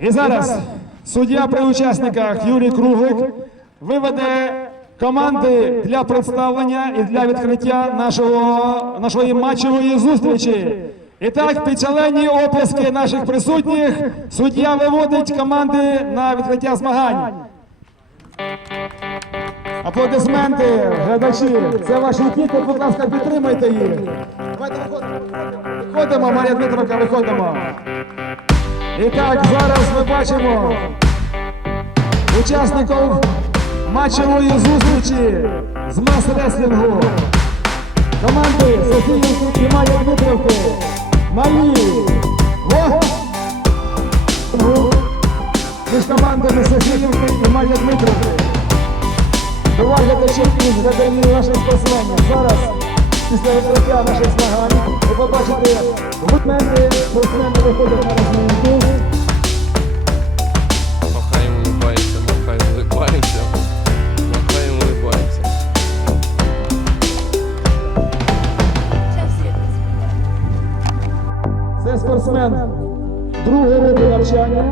І зараз суддя при учасниках Юрій Круглик виведе команди для представлення і для відкриття нашого, нашої матчевої зустрічі. І так, під шалені оплески наших присутніх, суддя виводить команди на відкриття змагань. Аплодисменти, глядачі, це ваші діти, будь ласка, підтримайте їх. Виходимо, Марія Дмитровка, виходимо. І так, зараз ми бачимо учасників матчевої зустрічі з мас-реслінгу. Команди Софіївки і Марія Дмитровки. Малі. Во! Між командами Софіївки і Марія Дмитровки. До вас глядачів і глядачів наших спортсменів. Зараз, після відкриття наших змагань, ви побачите гудменти, спортсмени виходять на розминку. Спортсмен року навчання,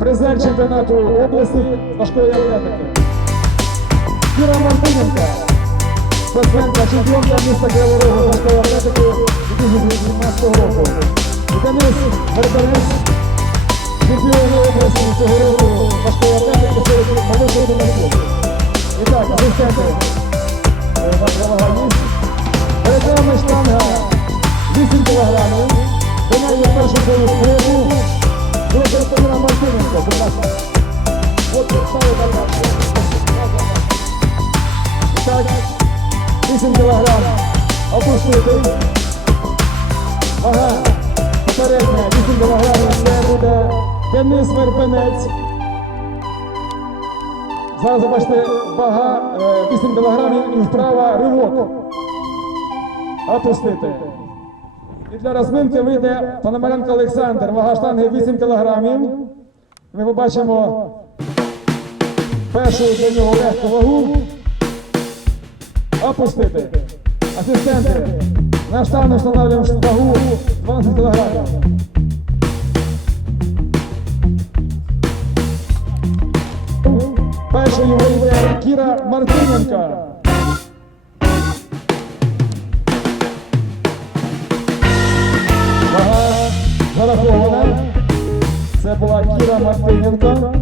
призер чемпіонату області важкої атлетики. Кіра Мартиненка, спортсменка чемпіонка міста Криворогу важкої атлетики 2018 року. І Денис Вербенець, чемпіон області цього року важкої атлетики серед молодших юнаків. І так, асистенти, е, ваша вага є. Перед нами штанга 8 кілограмів. Неї першу свою спробу. До Костянтина Мартиненко, будь ласка. От стали так. І Так, 8 кілограм. Опустити. Вага попередня, 8 кілограмів. Це буде Денис Вербенець. Зараз бачите, вага е, 8 кілограмів і вправа ривок опустити. І для розминки вийде Пономаренко Олександр, вага штанги 8 кілограмів. Ми побачимо першу для нього легку вагу. Опустити. Асистенти. На штангу встановлюємо вагу 12 кілограмів. Першою вийде Кіра Мартиненка. Зарахована. Це була Кіра Мартиненко.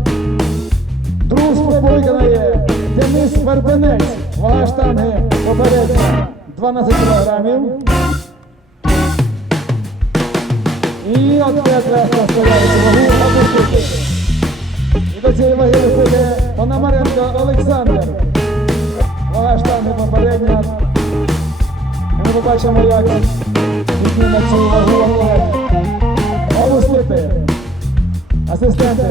Другу спробу виконає Денис Вербенець. Вага штанги попередня 12 кілограмів. І опять легко справляється вагу опустити. І до цієї ваги виходить Пономаренко Олександр. Вага штанги попередня. Ми побачимо, як Відміна цю вагу атлет. Асистенти.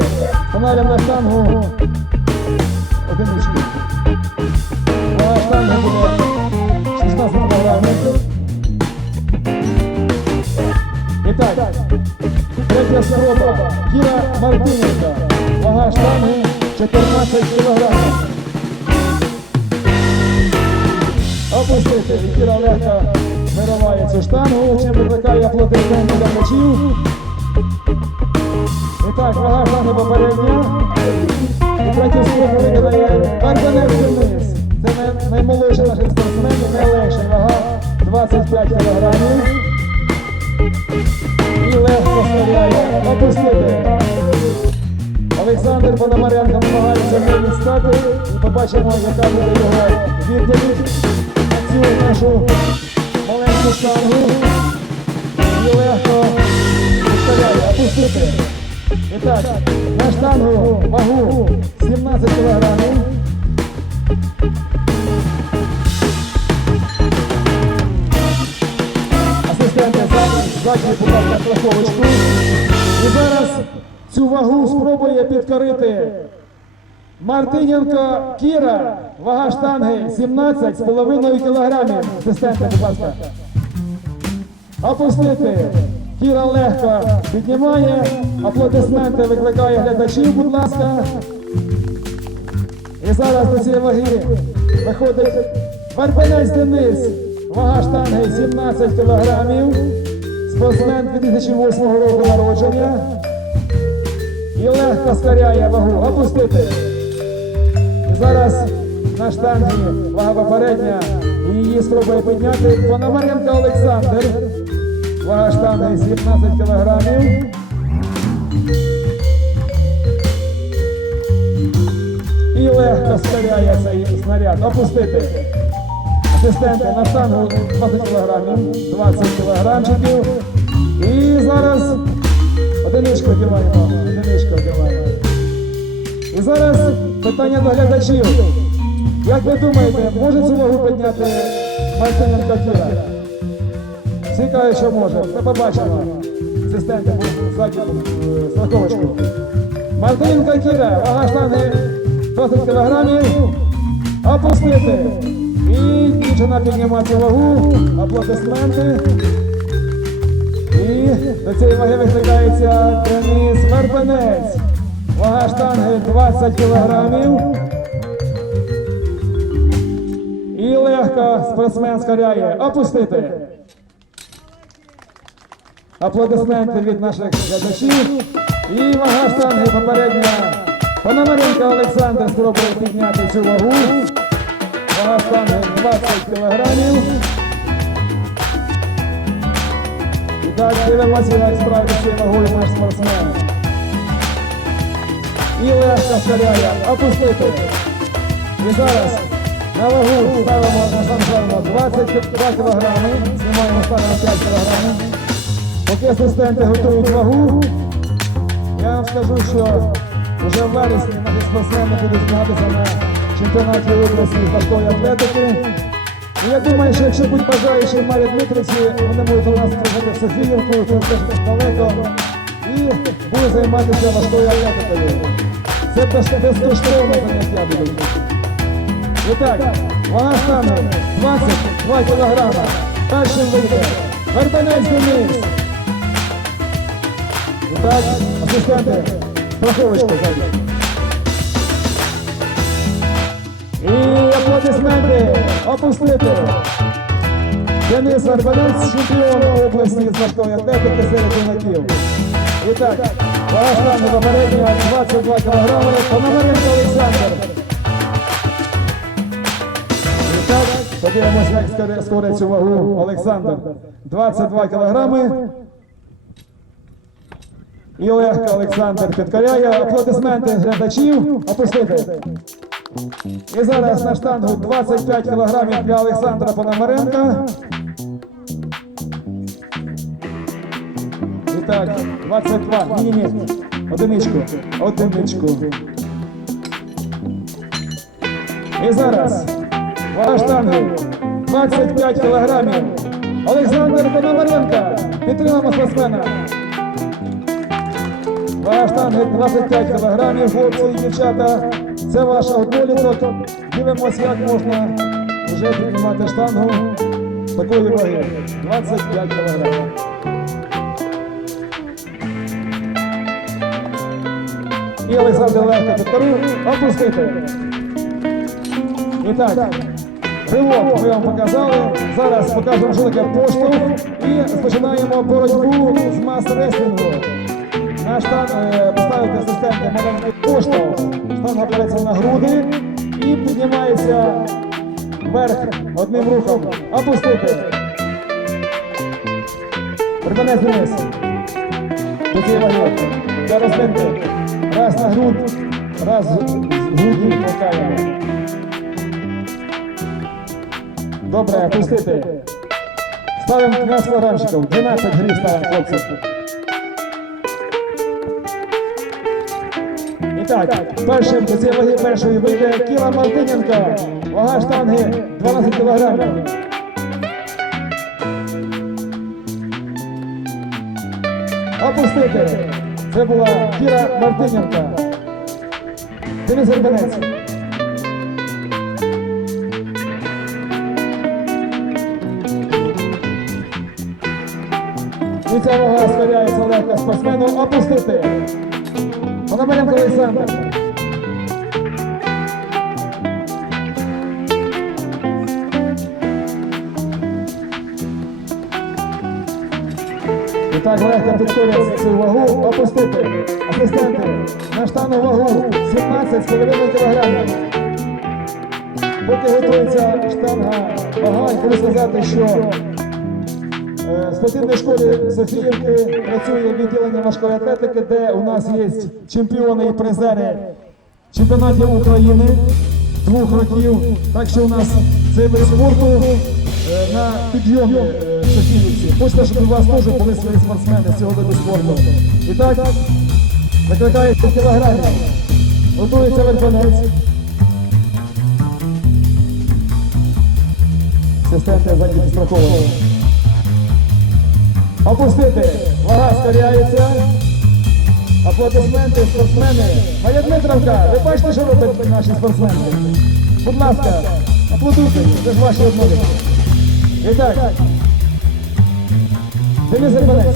Встановлюємо на штангу. Одинички. На штангу буде 16 кілограмів. І так. Третя спроба. Кіра Мартиненка. Вага штанги 14 кілограмів. Опустити. Кіра легко вириває цю штангу, чим викликає аплодисменти глядачів. І 25. І легко стріляє. Опустити. Олександр Пономаренко намагається не відстати. Побачимо, яка буде його відповідь на цю нашу маленьку штангу. І легко виставляє, опустити. І так, на штангу вагу 17 кілограмів. Задні, будь ласка. І зараз цю вагу спробує підкорити Мартиненко Кіра. Вага штанги 17,5 кілограмів. Асистенти, будь ласка. Опустити. Кіра легко піднімає. Аплодисменти викликає глядачів, будь ласка. І зараз до цієї ваги виходить Вербенець Денис. Вага штанги 17 кілограмів. Спортсмен 2008 року народження. І легко скоряє вагу. Опустити. І зараз на штангі вага попередня. І її спробує підняти Пономаренко Олександр. Вага штанги 17 кілограмів. І легко скоряє цей снаряд. Опустити. Асистенти на штангу 20 кілограмів, 20 кілограмчиків. І зараз одиничку одіваємо, одиничку одіваємо. І зараз питання до глядачів. Як ви думаєте, може цю вагу підняти Мартиненко Кіра? Всі що може. Ми побачимо. Асистенти будуть страховочку. Мартиненко Кіра, вага штанги 20 кілограмів. Опустити. І дівчина піднімати вагу, аплодисменти. До цієї ваги викликається Денис Вербенець. Вага штанги 20 кілограмів. І легко спортсмен скоряє. Опустити. Аплодисменти від наших глядачів. І вага штанги попередня. Пономаренко Олександр спробує підняти цю вагу. Вага штанги 20 кілограмів. Так дивимося, як з цією вагою наш спортсмен. І легко скоряє. Опустити. І зараз на вагу ставимо на ставимо 22 кілограми. Знімаємо, ставимо 5 кілограмів. Поки асистенти готують вагу, я вам скажу, що вже в вересні наші спортсмени будуть змагатися на чемпіонаті області важкої атлетики. Я думаю, що якщо будуть бажаючі Марі Дмитриці, вони будуть у нас приїхати в Софіївку, це теж далеко, і будуть займатися важкою атлетикою. Це без- безкоштовне заняття будуть. І так, вага стане 22 кілограма. Першим вийде Вертанець Денис. І так, асистенти, страховочку ззаді. І аплодисменти опустити. Денис Арбанець, чемпіон області з важкої атлетики серед юнаків. І так, штанги попередня 22 кілограми, Пономаренко Олександр. І так, подивимося, як скоро цю вагу Олександр. 22 кілограми. І легко Олександр підкоряє. Аплодисменти глядачів. Опустити. І зараз на штангу 25 кілограмів для Олександра Пономаренка. І так, 22. Ні, ні, ні. Одиничку. Одиничку. І зараз вага штанги 25 кілограмів. Олександр Пономаренко. Підтримаємо спортсмена. Вага штанги 25 кілограмів, хлопці і дівчата. Це ваш одноліток. Дивимося, як можна вже піднімати штангу такої ваги. 25 кілограмів. І Олександр легко підкорив. Опустити. І так, ривок ми вам показали. Зараз покажемо, що таке поштовх. І починаємо боротьбу з мас-реслінгу. На штанг е, поставити асистенти маленький поштовх. Штанга береться на груди і піднімається вверх одним рухом. Опустити. Припинець вниз. Цієї ваги. Для рослинки. Раз на груд, раз з груді толкаємо. Добре, опустити. Ставимо 15 кілограмчиків. 12 грів ставимо, хлопці. І так, першим до ваги першої вийде Кіра Мартиненко. Вага штанги 12 кілограмів. Опустити. Це була Кіра Мартиненко. Денис Горбанець. І ця вага схиляється легко спортсмену. Опустити. Пономаренко Олександр. І так легко підкорюється цю вагу. Опустити. Асистенти, на штану вагу 17,5 кг. Поки готується штанга вага, хочу сказати, що спортивній школі Софіївки працює відділення важкої атлетики, де у нас є чемпіони і призери чемпіонатів України двох років. Так що у нас цей вид спорту е, на підйомі е, в Софіївці. Хочете, щоб у вас теж були свої спортсмени з цього виду спорту. І так, викликається кілограмів. Готується вербанець. Асистенти ззаді підстраховують. Опустити. Вага скоряється. Аплодисменти, спортсмени. Марія Дмитровка, ви бачите, що роблять наші спортсмени? Будь ласка, аплодуйте, це ж ваші однолітки. І так. Денис Зербанець.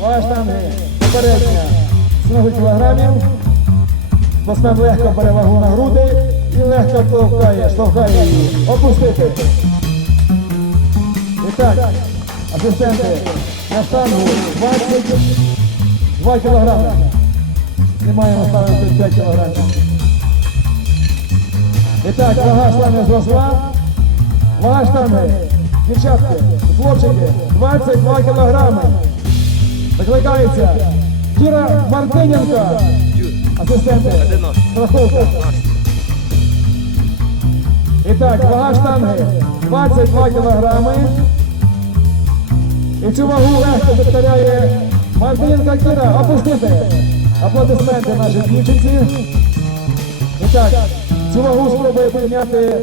Вага штанги попередня 7 кілограмів. Спортсмен легко бере вагу на груди і легко штовхає, штовхає її. Опустити. І так, асистенти, на штангу 22 кілограми. Знімаємо ставимо 35 кілограмів. І так, вага штанги зросла. Вага штанги, дівчатки, хлопчики, 22 кілограми. Викликається Кіра Мартиненко. Асистенти, страховка. І так, вага штанги 22 кілограми. І цю вагу легко повторяє Мартиненко Кіра. Опустити. Аплодисменти нашій дівчинці. І так, цю вагу спробує підняти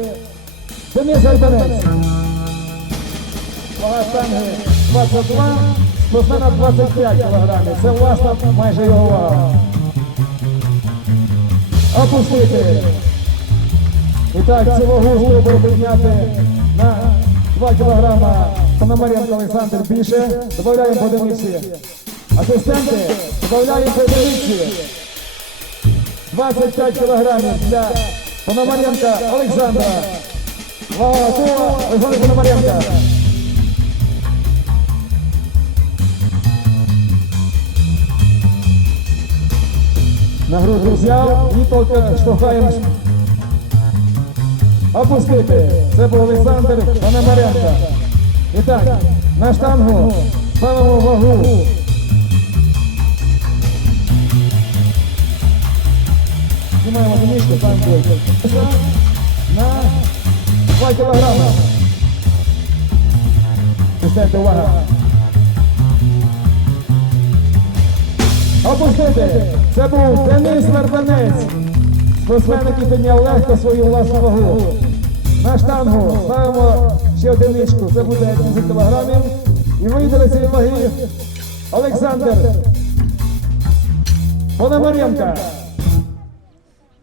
Денис Гайданець. Вага штанги 22, спортсмена 25 кілограмів. Це власна майже його вага. Опустити. І так, цю вагу спробує підняти на 2 кілограма Пономаренко Олександр більше. Додаємо по одиниці. Асистенти, додаємо по одиниці. 25 кілограмів для Пономаренка Олександра. Вага. Олександр Пономаренко. Нагрузку взяв і тільки штовхаємо. Опустити. Це був Олександр Пономаренко. І так, на штангу ставимо вагу. Знімаємо замішку, ставимо двойку. На 2 кілограми. Пустайте, увага. Опустити. Це був Денис Вербанець. Спортсмен, який підняв легко свою власну вагу. На штангу ставимо ще одиничку. Це буде 10 кілограмів. І вийде цієї ваги Олександр Пономаренко.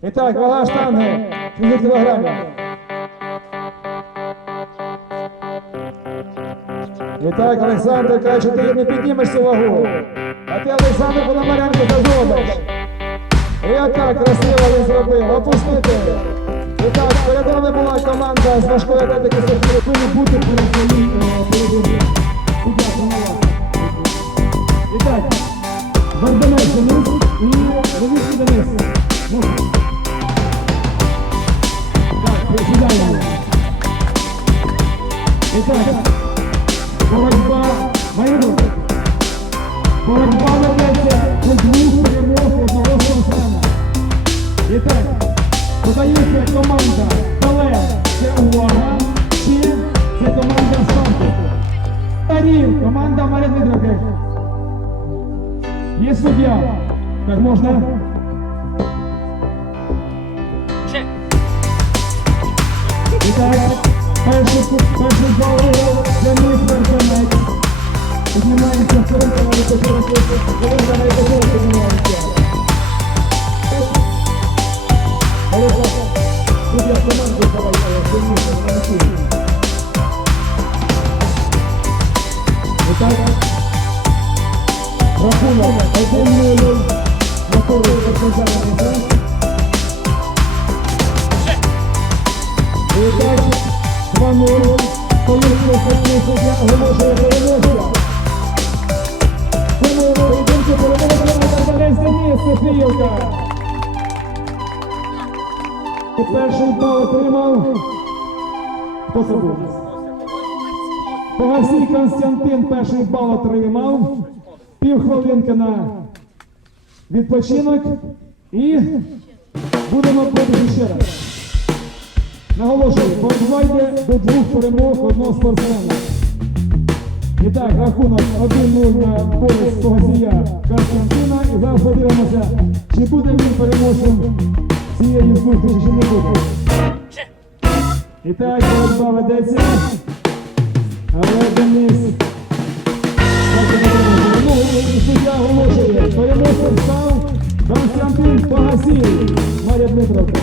І так, вага штанги 10 кілограмів. І так, Олександр каже, ти не піднімеш цю вагу. А ти, Олександр Пономаренко, зробиш. Отак красиво він зробив. Опустити. І так, перед нами була команда з важкої атлетики Софії. Повинні бути перед. І так, Богданець Денис і Денис. Ну. Так, присідаємо. І так, боротьба майбутнє. Боротьба. І так, подається команда Тале. Це увага. Чи це команда Стампу. Тарів, команда Дмитровки. Є суддя. Так можна? І так, перший, перший зал Денис Вербанець. Піднімається сумка, але почалося, Володя на якого піднімається. Олега, суддя команди давай, Денис Вербанець. І так, рахунок 1-0 на користь партизана І так, 2-0. Політичний суддя оголошує переможця. Цьому поєдинку перемога Софіївка. І перший бал отримав. Хто це був? Погасій Константин перший бал отримав. Півхвилинки на відпочинок. І будемо пробувати ще раз. Наголошую, боротьба до двох перемог одного спортсмена. І так, рахунок 1-0 на користь Погасія Константина. І зараз подивимося, чи буде він переможцем цієї зустрічі, чи не буде. І так, боротьба ведеться. Але Денис. Ну, суддя став Константин Погасій. Марія Дмитровна.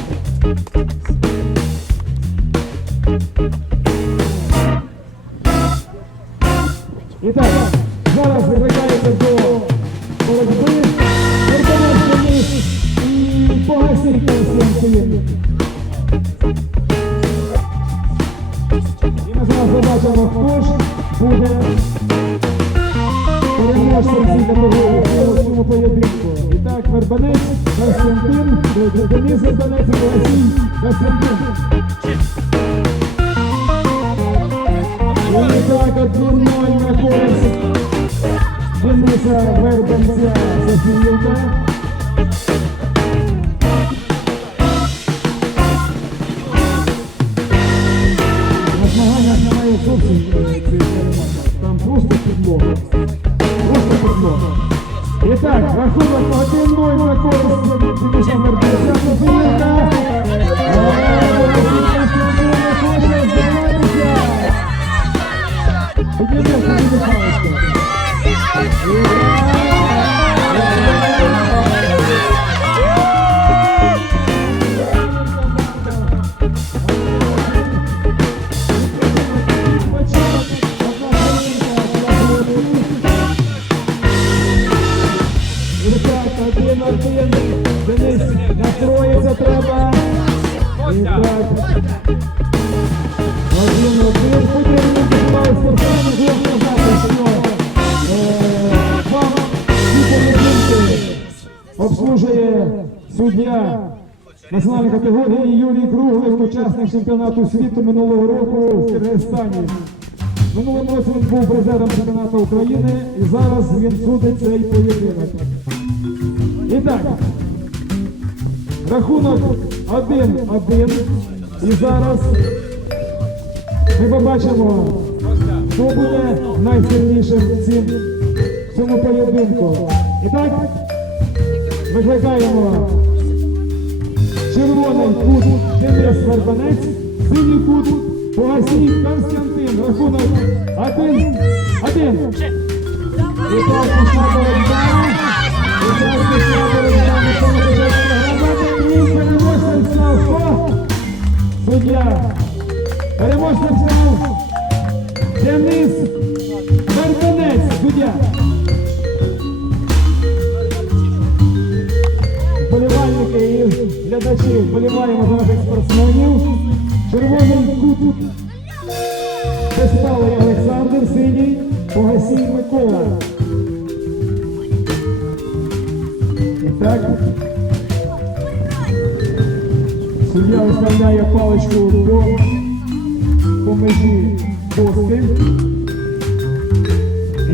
Учасник чемпіонату світу минулого року в Киргизстані. Минулого році він був призером чемпіонату України і зараз він судить цей поєдинок. І так, рахунок 1-1. І зараз ми побачимо, хто буде найсильнішим в цьому поєдинку. І так, викликаємо червоний кут Денис Вербанець, синій кут Погасій Константин. Рахунок 1-1. І так, пішла боротьба. І так, пішла боротьба. Не хоче програвати. І переможцем став хто? Суддя. Переможцем став Денис Вербанець. Суддя. Вболівальники і глядачі вболіваємо за наших спортсменів. Червоний кут Безпалий Олександр, синій, Погасій Микола. І так. Суддя виставляє паличку по, по межі доски.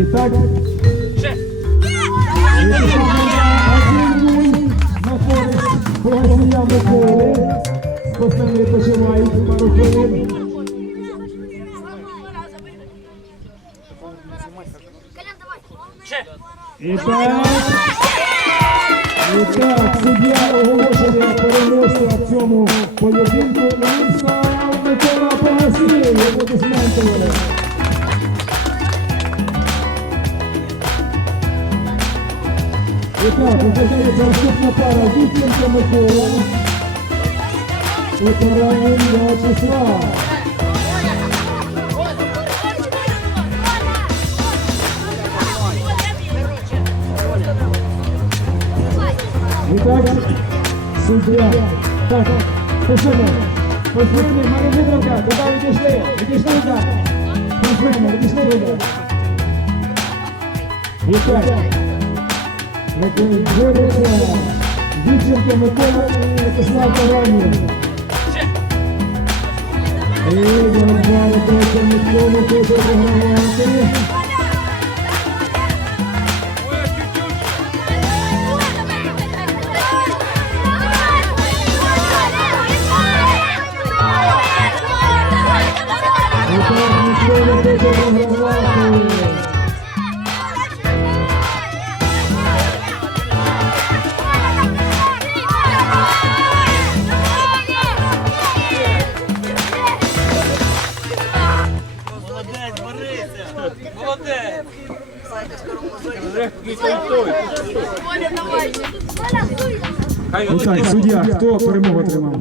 І так. І один Погасія Миколи. Спортсмени відпочивають пару хвилин. І так. Таранин Вячеслав. І так, суддя. Так. Пошли, Марія Дмитровка, куди відійшли? Відійшли так. Пошли, відійшли туди. І так, Віченко Микола і Вячеслав Таранін. І І так, суддя, хто перемогу отримав?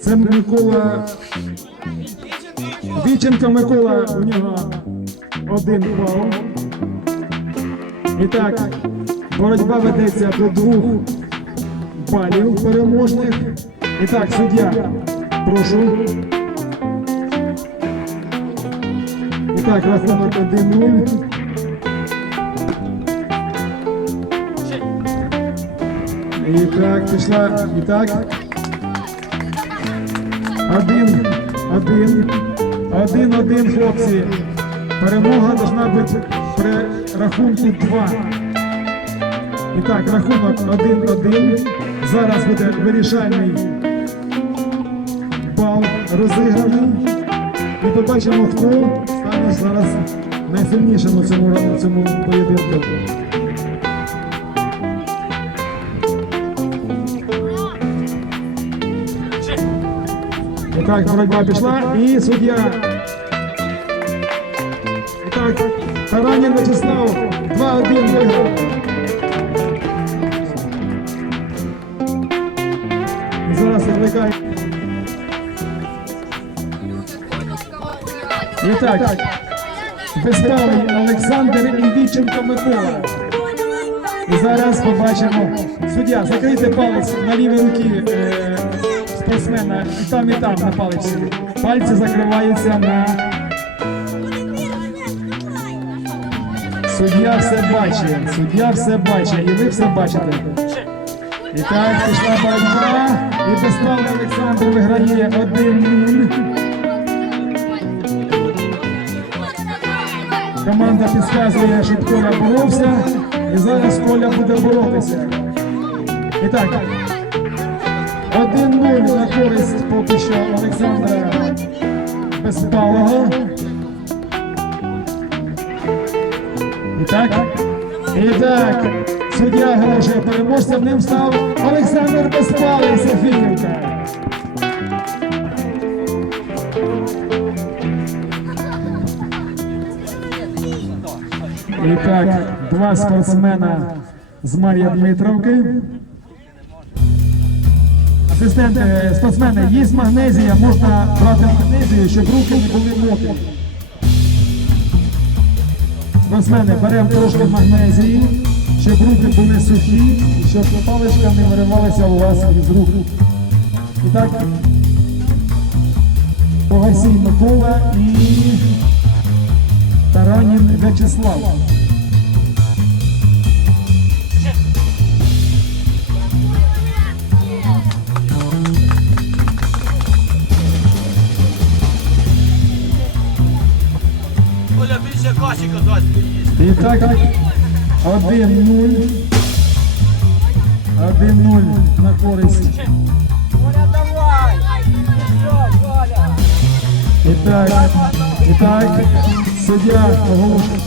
Це Микола. Віченко Микола, у нього один бал. І так, боротьба ведеться до двох балів переможних. І так, суддя, прошу. І так, рахунок 1-0. І так, пішла. І так. Один, один, один, один, хлопці. Перемога должна бути при рахунку 2. І так, рахунок 1-1. Зараз буде вирішальний бал розіграний. І побачимо, хто стане зараз найсильнішим у цьому, у цьому поєдинку. Так, боротьба пішла, і суддя. Так, Таранін Вячеслав 2-1 виграв. Зараз викликає. І так, Олександр і Віченко Микола. І зараз побачимо. Суддя, закрийте палець на лівій руці спортсмена і там, і там на палиці. Пальці закриваються на суддя все бачить. Суддя все бачить, і ви все бачите. І так, пішла боротьба. І Безпалий Олександр виграє 1-0. Команда підказує, щоб Коля боровся. І зараз Коля буде боротися. І так, 1-0 на користь поки що Олександра Безпалого. І так, і так, суддя оголошує переможцем. Ним став Олександр Безпалий Софіївка. І так, два спортсмена з Мар'я Дмитровки. Асистент, е, спортсмени, є магнезія, можна брати магнезію, щоб руки не були мокрі. Спортсмени, беремо трошки магнезії, щоб руки були сухі, щоб паличка не виривалася у вас із рук. І так, Погасій Микола і Таранін В'ячеслав. І так, 1-0. 1-0 на користь. Оля, давай! Що, Оля? І так, і так, суддя оголошує.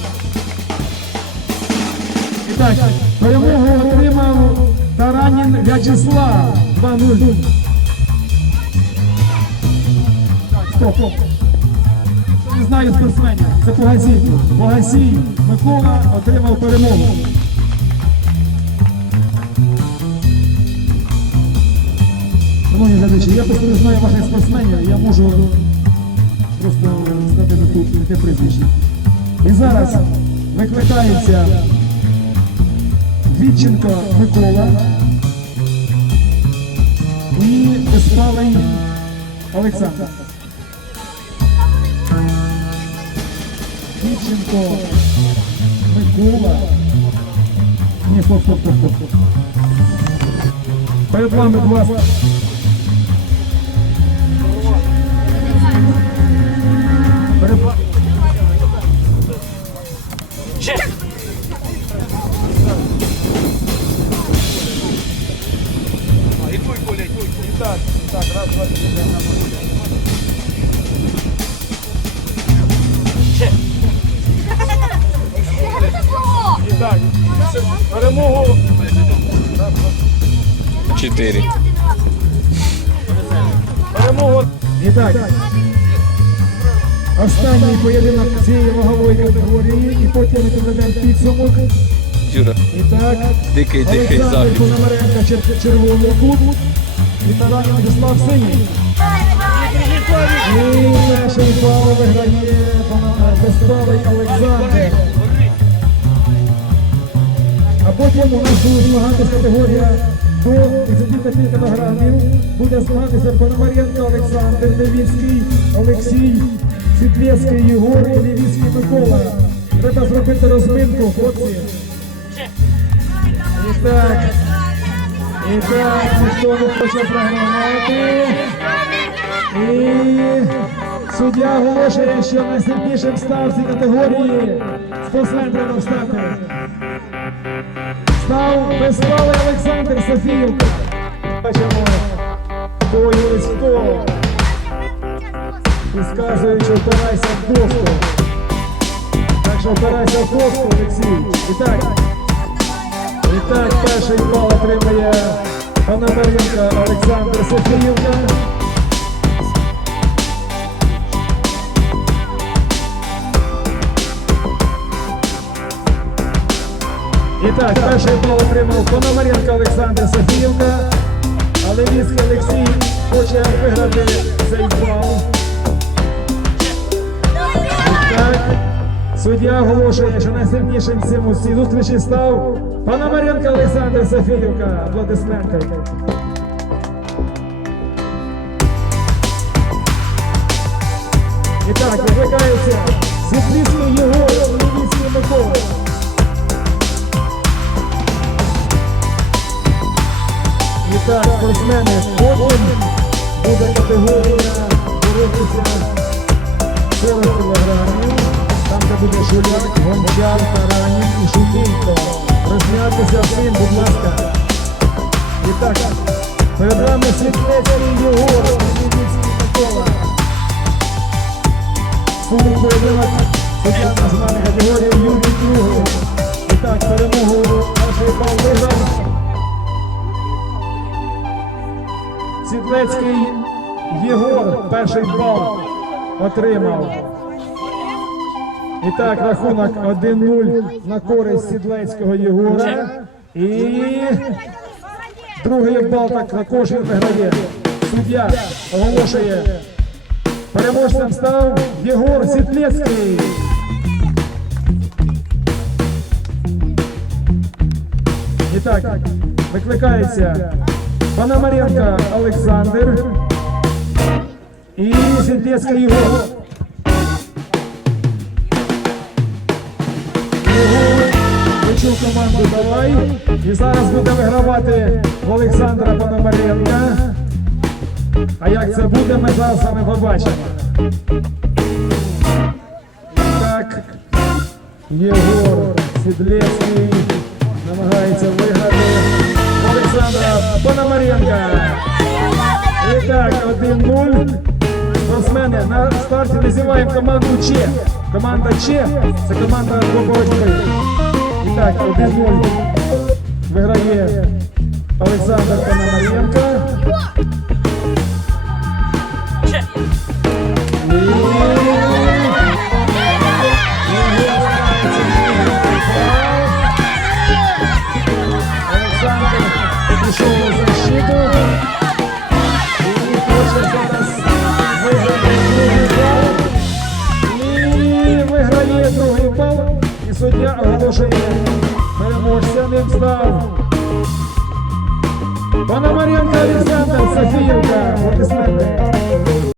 І так, перемогу отримав Таранін В'ячеслав 2-0. Так, стоп, стоп. Знаю спортсменів. Це Погасій. Погасій Микола отримав перемогу. Шановні глядачі, я просто не знаю ваших спортсменів, я можу просто сказати не тут те прізвище. І зараз викликається Вітченко Микола і Безпалий Олександр. Вітченко Микола Ні, стоп, стоп, стоп. стоп. Перед вами два. Перед вами. Так, 4. Перемогу! І так. Останній поєдинок цієї вагової категорії. І потім ми проведемо підсумок. Юра. І так. Дикий, дикий захід. Пономаренко чер червоний кут. І Таранін Владислав Синій. І перший бал виграє Пестовий Олександр. А потім у нас буде змагатися категорія до 35 кілограмів. Буде змагатися Пономаренко Олександр, Невіцький Олексій, Світлецький Єгор і Невіцький Микола. Треба зробити розминку, хлопці. І так, і так, ніхто не хоче програвати. І суддя оголошує, що найсильнішим став в цій категорії спортсмен встати. Став безпалий Олександр Софіївка. Бачимо, хто. Підказує, що в доску. Так що впирайся в доску, Олексій. І так, і так, перший бал отримує Пономаренко Олександр Софіївка. І так, перший бал отримав Пономаренко Олександр Софіївка, але Ліський Олексій хоче виграти цей бал. І так, суддя оголошує, що найсильнішим цьому цій зустрічі став Пономаренко Олександр Софіївка. Аплодисменти. І так, викликається Світлицький Єгор, Так, спортсмени, потім буде категорія боротися 40 кілограмів. Там, де буде Шуляк, Гончар, Таранін і Шутінко. Рознятися всім, будь ласка. І так, перед вами Світлецький Єгор, Левіцький Микола. Судді поєдинок суддя названої категорії Юрій Круглий. І так, перемогу перший бал отримав. І так, рахунок 1-0 на користь Сідлецького Єгора. І другий бал так також виграє. Суддя оголошує. Переможцем став Єгор Сітлецький. І так, викликається Пономаренко Олександр Сітлецький Єгор. Єгор почув команду «Давай» і зараз буде вигравати Олександра Пономаренка. А як це буде, ми зараз вами побачимо. Так, Єгор Сідлецький намагається виграти Олександра Пономаренка. І так, 1-0. Спортсмени на старті називаємо команду Че. Команда Че це команда по боротьби. І так, 1-0 виграє Олександр Пономаренко. одужає, переможця ним став. Пономаренко Олександр Софіївка, аплодисменти.